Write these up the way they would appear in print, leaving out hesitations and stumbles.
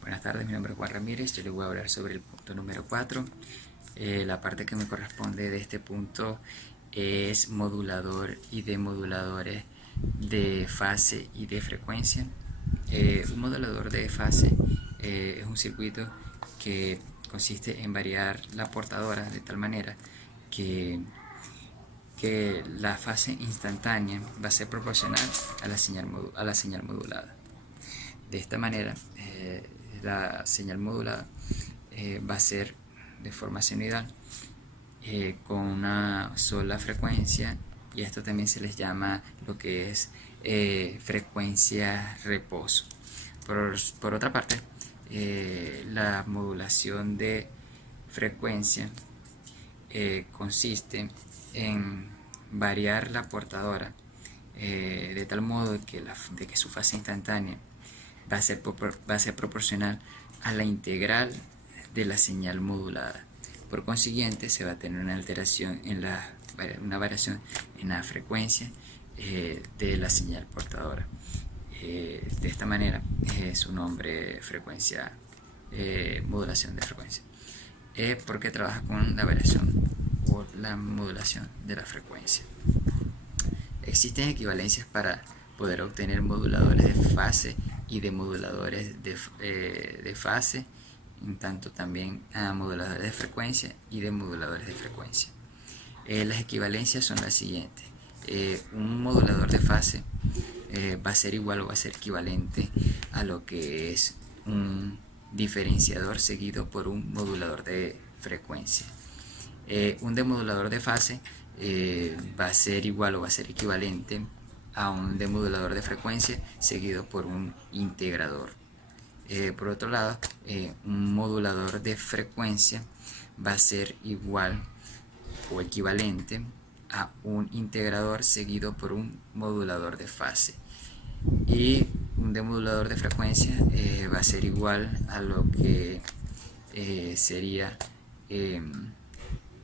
Buenas tardes, mi nombre es Juan Ramírez. Yo les voy a hablar sobre el punto número 4. La parte que me corresponde de este punto es modulador y demoduladores de fase y de frecuencia. Un modulador de fase es un circuito que consiste en variar la portadora de tal manera que la fase instantánea va a ser proporcional a la señal modulada. De esta manera, la señal modulada va a ser de forma sinusoidal con una sola frecuencia, y esto también se les llama lo que es frecuencia reposo. Por otra parte, la modulación de frecuencia consiste en variar la portadora de tal modo de que su fase instantánea va a ser proporcional a la integral de la señal modulada. Por consiguiente, se va a tener una alteración una variación en la frecuencia de la señal portadora. De esta manera, su nombre frecuencia, modulación de frecuencia, porque trabaja con la variación o la modulación de la frecuencia. Existen equivalencias para poder obtener moduladores de fase y demoduladores de fase, en tanto también a moduladores de frecuencia y demoduladores de frecuencia. Las equivalencias son las siguientes. Un modulador de fase va a ser igual o va a ser equivalente a lo que es un diferenciador seguido por un modulador de frecuencia. Un demodulador de fase va a ser igual o va a ser equivalente a un demodulador de frecuencia seguido por un integrador. Por otro lado, un modulador de frecuencia va a ser igual o equivalente a un integrador seguido por un modulador de fase, y un demodulador de frecuencia va a ser igual a lo que sería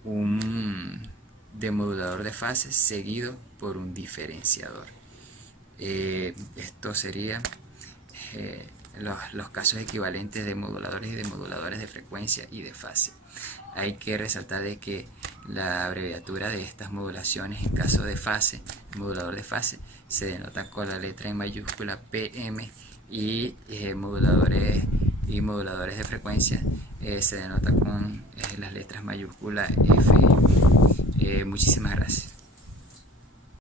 un demodulador de fase seguido por un diferenciador. Esto sería los casos equivalentes de moduladores y demoduladores de frecuencia y de fase. Hay que resaltar de que la abreviatura de estas modulaciones en caso de fase, modulador de fase, se denota con la letra en mayúscula PM, y moduladores de frecuencia se denota con las letras mayúsculas F. Muchísimas gracias.